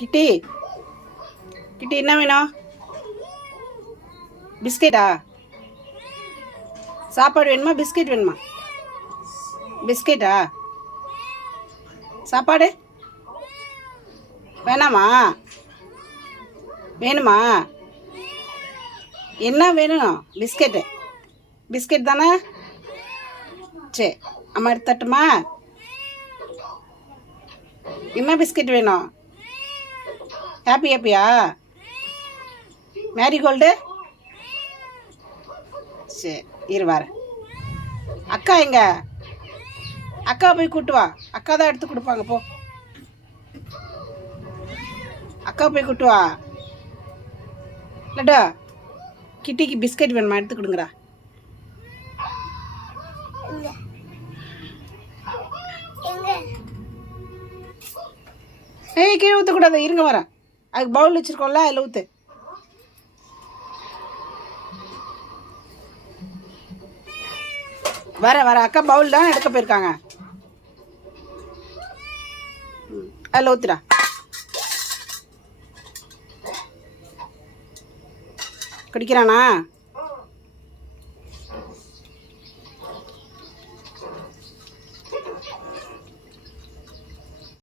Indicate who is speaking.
Speaker 1: கிட்டி கிட்டி என்ன வேணும்? பிஸ்கெட்டா சாப்பாடு வேணுமா? பிஸ்கெட் வேணுமா? பிஸ்கெட்டா சாப்பாடு? வேணாமா? வேணுமா? என்ன வேணும்? பிஸ்கெட்டு பிஸ்கெட் தானே? சரி அம்மா எடுத்துட்டுமா என்ன பிஸ்கெட் வேணும்? ஹாப்பி ஹாப்பியா மேரிகோல்டு சரி இரு வரேன் அக்கா எங்க? அக்கா போய் கூட்டு வா. அக்கா தான் எடுத்து கொடுப்பாங்க போ. அக்கா போய் கூட்டு வா. லட்டா கிட்டிக்கு பிஸ்கட் வேணுமா? எடுத்து கொடுங்கடா. ஏய் கீழே ஊற்றக்கூடாது இருங்க வரேன் அதுக்கு பவுல் வச்சுருக்கோம்ல அதில் ஊற்று வர வர அக்கா பவுல் தான் எடுக்க போயிருக்காங்க. அதில் ஊத்துடா. குடிக்கிறானா?